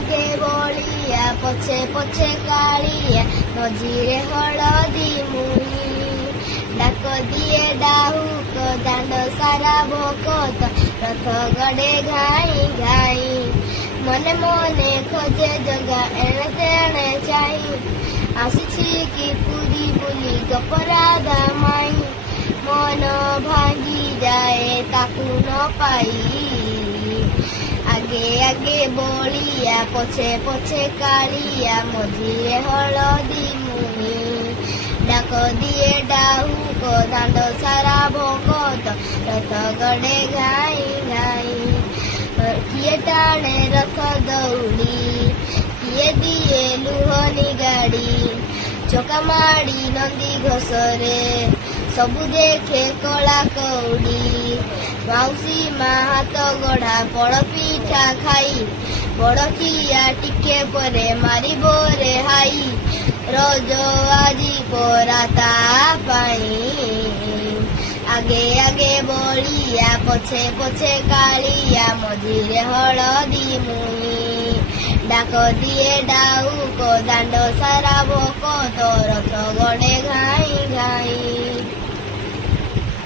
ଆଗେ ବଳିଆ ପଛେ ପଛେ କାଳିଆ ମଝିରେ ହଳଦୀ ମୁହିଁ ଡାକ ଦିଏ ଡାହୁକ ଦାଣ୍ଡ ସାରା ଭକତ ରଥ ଗଡ଼େ ଘାଇ ଘାଇ ମନେ ମନେ ଖୋଜେ ଜଗା ଏଣେ ତେଣେ ଚାହିଁ ଆସିଛି କି ପୁରୀ ବୁଲି ଗପରାଧା ମାଇଁ ମନ ଭାଙ୍ଗି ଯାଏ ତାକୁ ନ ପାଇ ଆଗେ ଆଗେ ବଳିଆ ପଛେ ପଛେ କାଳିଆ ମଝିରେ ହଳଦୀ ମୁହିଁ ଡାକ ଦିଏ ଡାହୁକ ଦାଣ୍ଡ ସାରା ଭକତ ରଥ ଗଡ଼େ ଘାଇ ଘାଇ କିଏ ଟାଣେ ରଥ ଦଉଡ଼ି କିଏ ଦିଏ ଲୁହ ନିଗାଡ଼ି ଚକା ମାଡ଼ି ନନ୍ଦୀ ଘୋଷରେ ସବୁ ଦେଖେ କଳା କଉଡ଼ି ମାଉସୀ ମା ହାତ ଗଢ଼ା ପୋଡ଼ ପିଠା ଖାଇ ବଡ଼କିଆ ଟିକେ ପରେ ମାରିବ ରେହାଇ ରଜ ଆଜି ପରା ତା ପାଇଁ ଆଗେ ଆଗେ ବଳିଆ ପଛେ ପଛେ କାଳିଆ ମଝିରେ ହଳଦୀ ମୁହିଁ ଡାକ ଦିଏ ଡାହୁକ ଦାଣ୍ଡ ସାରା ଭକତ ରଥ ଗଡ଼େ ଘାଇ